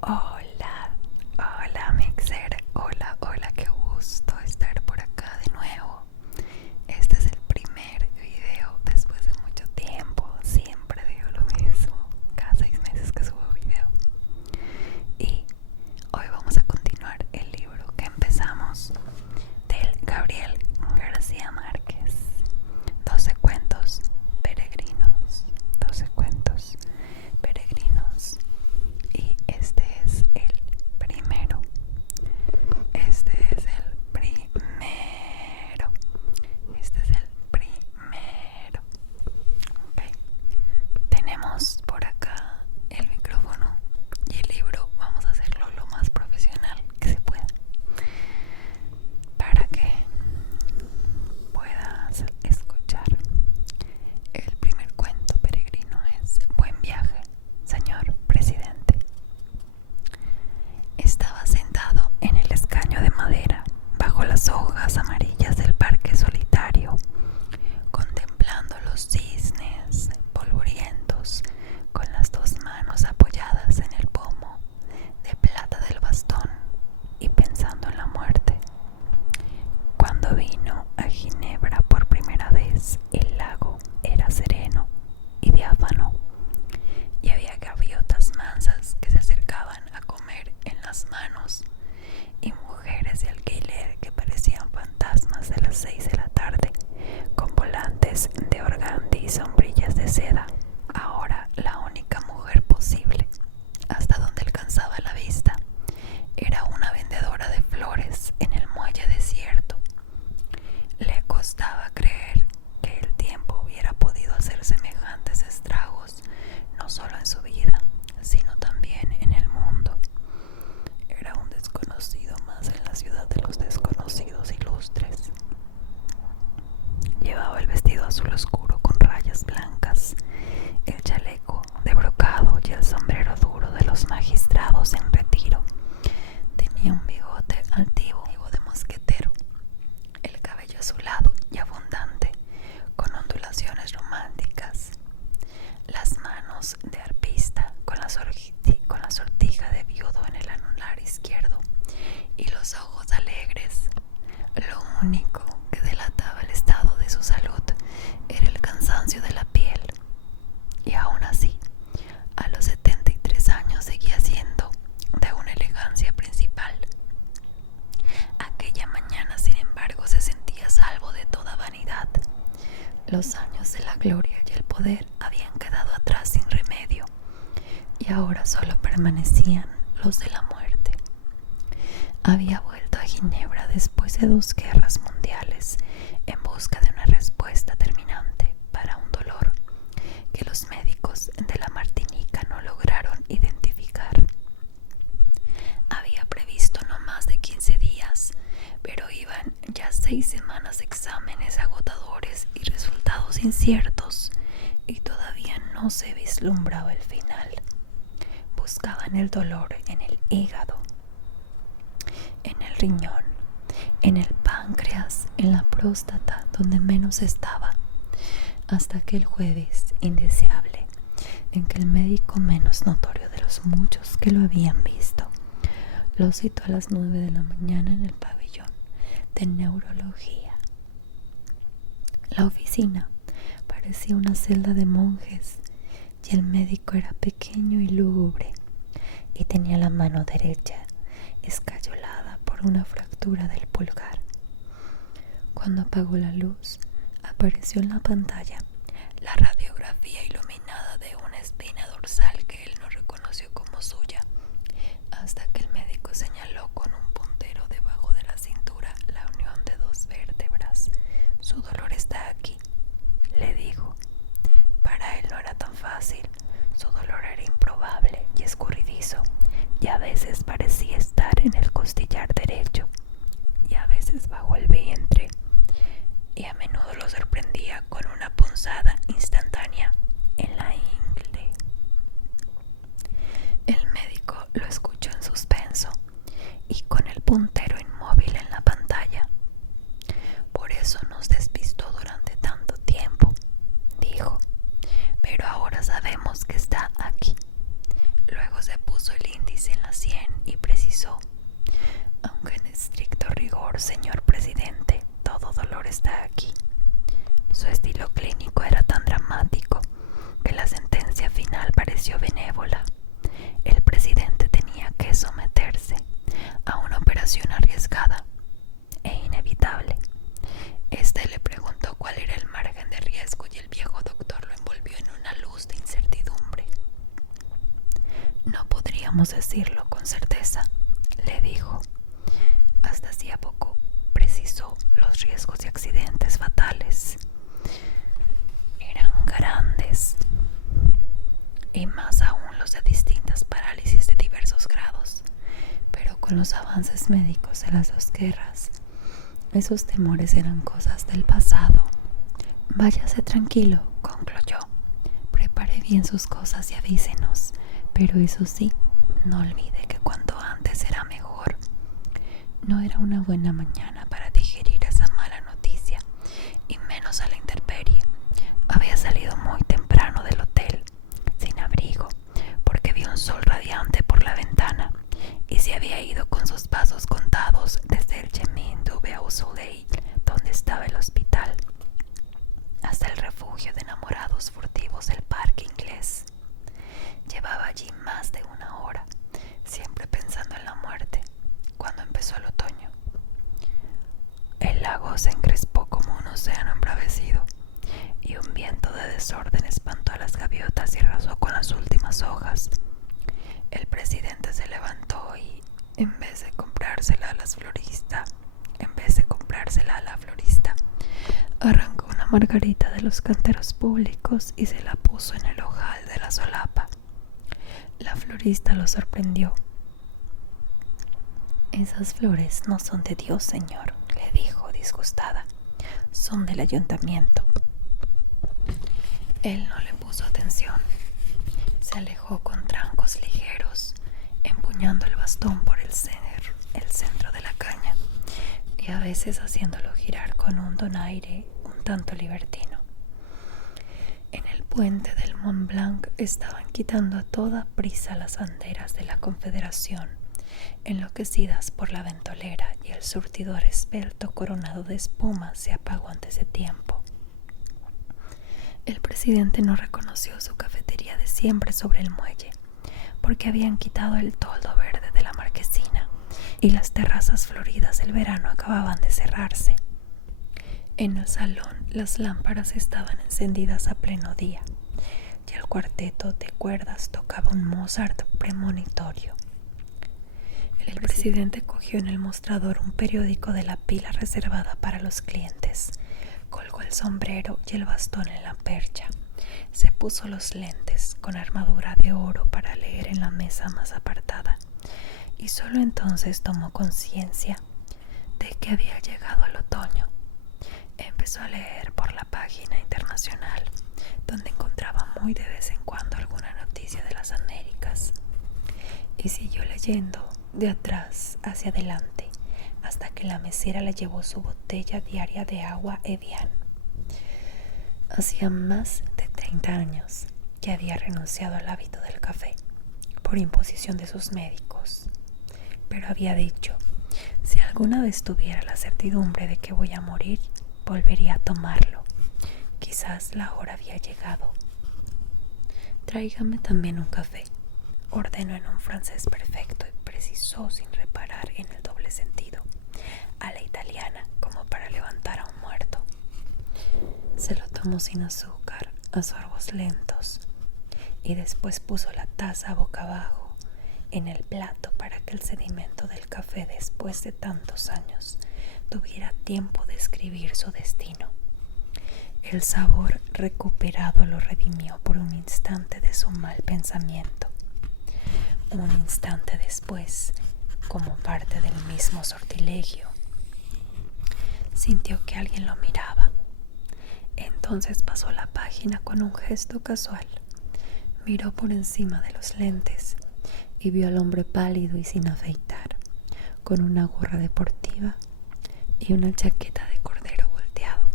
Hola, hola Mixer, hola, qué gusto estar por acá de nuevo. Este es el primer video después de mucho tiempo, siempre digo lo mismo, cada 6 meses que subo video. Y hoy vamos a continuar el libro que empezamos del Gabriel García Márquez, 12 cuentos peregrinos, 12 cuentos peregrinos. Y este es el primero. Este es el primero. Este es el primero. Ok. Tenemos por acá el micrófono y el libro. Vamos a hacerlo lo más profesional que se pueda para que puedas escuchar. El primer cuento peregrino es: Buen viaje, señor presidente. Estaba sentado en el escaño de madera, bajo las hojas amarillas del parque solitario, contemplando los cisnes polvorientos, con las dos manos apoyadas en el pomo de plata del bastón y pensando en la muerte. Cuando vino a Ginebra por primera vez, el lago era sereno y diáfano, y había gaviotas mansas que se acercaban a comer en las manos, y mujeres de alquiler que parecían fantasmas de las 6 de la tarde, con volantes de organdí y sombrillas de seda. Ahora la única mujer posible, hasta donde alcanzaba la vista, era una vendedora de flores en el muelle desierto. Le costaba creer que el tiempo hubiera podido hacer semejantes estragos, no solo en su vida, sino también en el mundo. Era un desconocido más en la ciudad de los desconocidos ilustres. Llevaba el vestido azul oscuro con rayas blancas, el chaleco de brocado y el sombrero duro de los magistrados en retiro. Tenía un bigote altivo de mosquetero, el cabello azulado y abundante, con ondulaciones románticas, las manos de arpista con la sortija de viudo en el anular izquierdo y los ojos alegres. Lo único que delataba el estado de su salud era el cansancio de la piel, y aún así, a los 73 años seguía siendo de una elegancia principal. Aquella mañana, sin embargo, se sentía salvo de toda vanidad. Los años de la gloria y el poder habían quedado atrás sin remedio, y ahora solo permanecían los de la muerte. Había vuelto a Ginebra después de 2 guerras mundiales en busca de una respuesta terminante para un dolor que los médicos de la Martinica no lograron identificar. Había previsto no más de 15 días, pero iban ya 6 semanas de exámenes agotadores y resultados inciertos, y todavía no se vislumbraba el final. Buscaban el dolor en el hígado, en el riñón, en el páncreas, en la próstata, donde menos estaba, hasta aquel jueves indeseable en que el médico menos notorio de los muchos que lo habían visto lo citó a las 9 de la mañana en el pabellón de neurología. La oficina parecía una celda de monjes, y el médico era pequeño y lúgubre, y tenía la mano derecha escayolada por una fractura del pulgar. Cuando apagó la luz, apareció en la pantalla la radiografía iluminada de una espina dorsal que él no reconoció como suya, hasta que el médico señaló con un puntero debajo de la cintura la unión de 2 vértebras. Su dolor está aquí, le dijo. Para él no era tan fácil. Su dolor era improbable y escurridizo, y a veces parecía estar en el costillar derecho, y a veces bajo el vientre, y a menudo lo sorprendía con una punzada instantánea en la ingle. El médico lo escuchó en suspenso y con el puntero inmóvil en la pantalla. Por eso nos despistó durante tanto tiempo, dijo, pero ahora sabemos que está aquí. Luego se puso el índice en la podíamos decirlo con certeza, le dijo. Hasta hacía poco precisó los riesgos de accidentes fatales. Eran grandes, y más aún los de distintas parálisis de diversos grados. Pero con los avances médicos de las dos guerras, esos temores eran cosas del pasado. Váyase tranquilo, concluyó. Prepare bien sus cosas y avísenos, pero eso sí, no olvide que cuanto antes será mejor. No era una buena mañana para digerir esa mala noticia, y menos a la intemperie. Había salido muy temprano del hotel, sin abrigo, porque vio un sol radiante por la ventana, y se había ido con sus pasos contados desde el Chemin du Vieux Soleil, donde estaba el hospital, hasta el refugio de enamorados furtivos del Parque Inglés. Llevaba allí más de una hora, siempre pensando en la muerte, cuando empezó el otoño. El lago se encrespó como un océano embravecido, y un viento de desorden espantó a las gaviotas y arrasó con las últimas hojas. El presidente se levantó y, en vez de comprársela a la florista, arrancó una margarita de los canteros públicos y se la puso en el ojal de la solapa. La florista lo sorprendió. «Esas flores no son de Dios, señor», le dijo disgustada. «Son del ayuntamiento». Él no le puso atención. Se alejó con trancos ligeros, empuñando el bastón por el centro de la caña, y a veces haciéndolo girar con un donaire un tanto libertino. En el puente del Mont Blanc estaban quitando a toda prisa las banderas de la Confederación, enloquecidas por la ventolera, y el surtidor esbelto coronado de espuma se apagó antes de tiempo. El presidente no reconoció su cafetería de siempre sobre el muelle, porque habían quitado el toldo verde de la marquesina y las terrazas floridas del verano acababan de cerrarse. En el salón las lámparas estaban encendidas a pleno día, y el cuarteto de cuerdas tocaba un Mozart premonitorio. El presidente cogió en el mostrador un periódico de la pila reservada para los clientes, colgó el sombrero y el bastón en la percha, se puso los lentes con armadura de oro para leer en la mesa más apartada, y solo entonces tomó conciencia de que había llegado el otoño. Empezó a leer por la página internacional, donde encontraba muy de vez en cuando alguna noticia de las Américas, y siguió leyendo de atrás hacia adelante hasta que la mesera le llevó su botella diaria de agua Evian. Hacía más de 30 años que había renunciado al hábito del café por imposición de sus médicos, pero había dicho: si alguna vez tuviera la certidumbre de que voy a morir, volvería a tomarlo. Quizás la hora había llegado. «Tráigame también un café», ordenó en un francés perfecto, y precisó, sin reparar en el doble sentido, a la italiana, como para levantar a un muerto. Se lo tomó sin azúcar, a sorbos lentos, y después puso la taza boca abajo en el plato para que el sedimento del café, después de tantos años, tuviera tiempo de escribir su destino. El sabor recuperado lo redimió por un instante de su mal pensamiento. Un instante después, como parte del mismo sortilegio, sintió que alguien lo miraba. Entonces pasó la página con un gesto casual, miró por encima de los lentes y vio al hombre pálido y sin afeitar, con una gorra deportiva y una chaqueta de cordero volteado,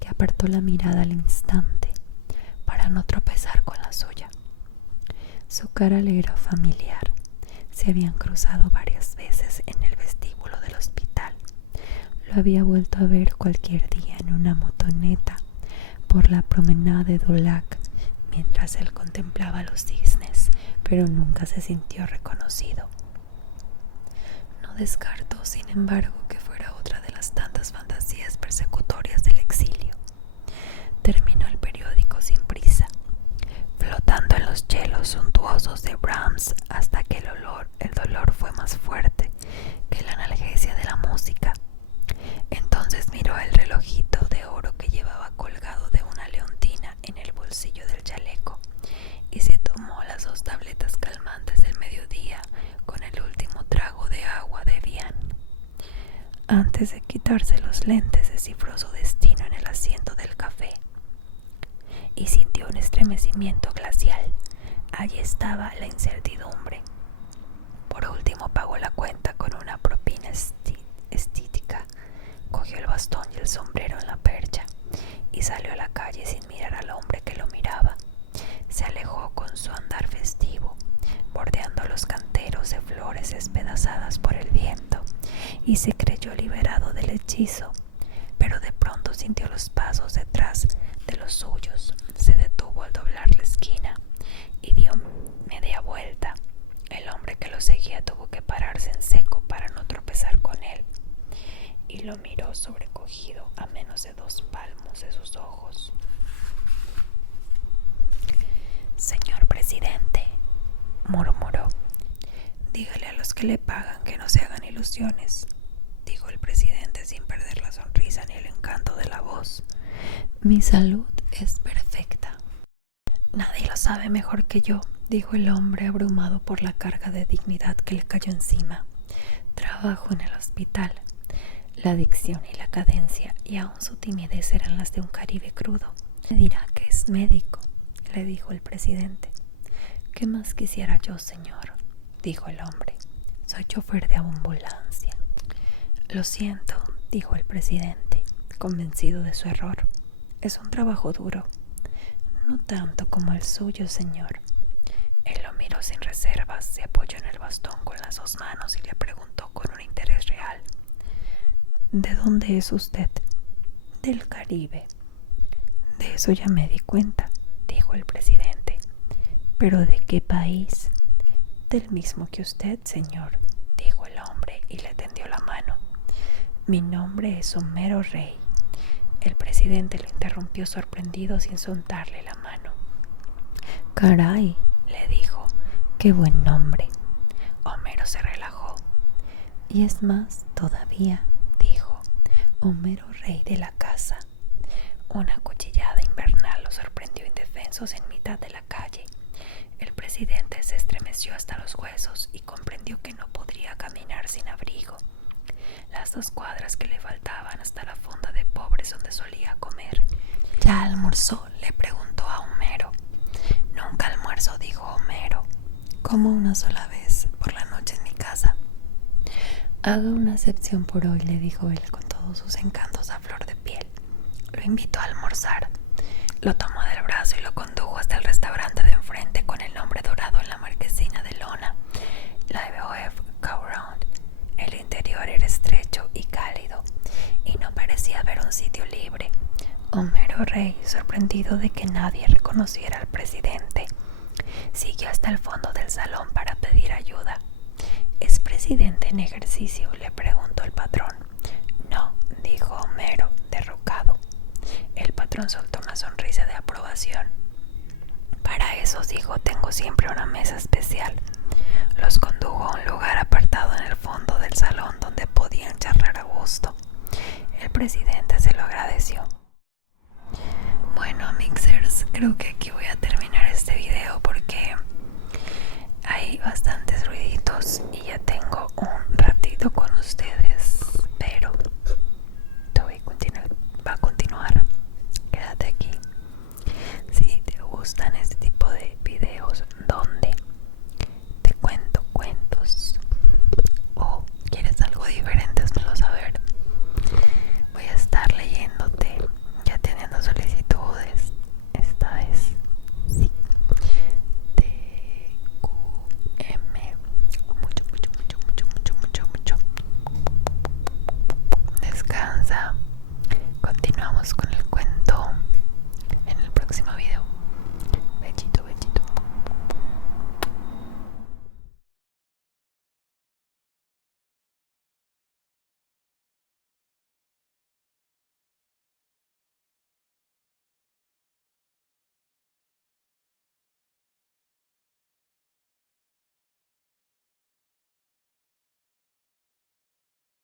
que apartó la mirada al instante para no tropezar con la suya. Su cara le era familiar. Se habían cruzado varias veces en el vestíbulo del hospital. Lo había vuelto a ver cualquier día en una motoneta por la promenade du Lac, mientras él contemplaba los cisnes, pero nunca se sintió reconocido. No descartó, sin embargo, que fuera otra de las tantas fantasías persecutorias del exilio. Terminó el periódico sin prisa, flotando en los los chelos suntuosos de Brahms hasta que el dolor fue más fuerte que la analgesia de la música. Entonces miró el relojito de oro que llevaba colgado de una leontina en el bolsillo del chaleco y se tomó las 2 tabletas calmantes del mediodía con el último trago de agua de Vian. Antes de quitarse los lentes, descifró su destino en el asiento del café y sintió un estremecimiento glacial. Allí estaba la incertidumbre. Por último pagó la cuenta con una propina estítica, cogió el bastón y el sombrero en la percha y salió a la calle sin mirar al hombre que lo miraba. Se alejó con su andar festivo, bordeando los canteros de flores despedazadas por el viento, y se creyó liberado del hechizo, pero de pronto sintió los pasos detrás de los suyos. Se detuvo al doblar la esquina y dio media vuelta. El hombre que lo seguía tuvo que pararse en seco para no tropezar con él, y lo miró sobrecogido a menos de 2 palmos de sus ojos. «Señor presidente», murmuró. «Dígale a los que le pagan que no se hagan ilusiones», dijo el presidente sin perder la sonrisa ni el encanto de la voz. «Mi salud es perfecta». «Nadie lo sabe mejor que yo», dijo el hombre abrumado por la carga de dignidad que le cayó encima. «Trabajo en el hospital». La dicción y la cadencia y aún su timidez eran las de un Caribe crudo. «Me dirá que es médico», le dijo el presidente. «¿Qué más quisiera yo, señor?», dijo el hombre. «Soy chofer de ambulancia». «Lo siento», dijo el presidente, convencido de su error. «Es un trabajo duro». «No tanto como el suyo, señor». Él lo miró sin reservas, se apoyó en el bastón con las 2 manos y le preguntó con un interés real: «¿De dónde es usted?» «Del Caribe». «De eso ya me di cuenta», dijo el presidente. «¿Pero de qué país?» «Del mismo que usted, señor», dijo el hombre y le tendió la mano. «Mi nombre es Homero Rey». El presidente lo interrumpió sorprendido sin soltarle la mano. «Caray», le dijo, «qué buen nombre». Homero se relajó. «Y es más todavía», dijo, «Homero Rey de la casa». Una cuchillada invernal lo sorprendió indefensos en mitad de la calle. El presidente se estremeció hasta los huesos y comprendió que no podría caminar sin abrigo. Las 2 cuadras que le faltaban hasta la fonda de pobres donde solía comer. «¿Ya almorzó?», le preguntó a Homero. «Nunca almuerzo», dijo Homero. «Como una sola vez por la noche en mi casa». «Haga una excepción por hoy», le dijo él con todos sus encantos a flor de piel. Lo invitó a almorzar. Lo tomó del brazo y lo condujo hasta el restaurante de enfrente con el nombre dorado en la marquesina de lona, La Boeuf Couronne. El interior era estrecho y cálido y no parecía haber un sitio libre. Homero Rey, sorprendido de que nadie reconociera al presidente, siguió hasta el fondo del salón para pedir ayuda. «¿Es presidente en ejercicio?», le preguntó el patrón. «No», dijo Homero, derrocado. El patrón soltó una sonrisa de aprobación. «Para eso», dijo, «tengo siempre una mesa especial».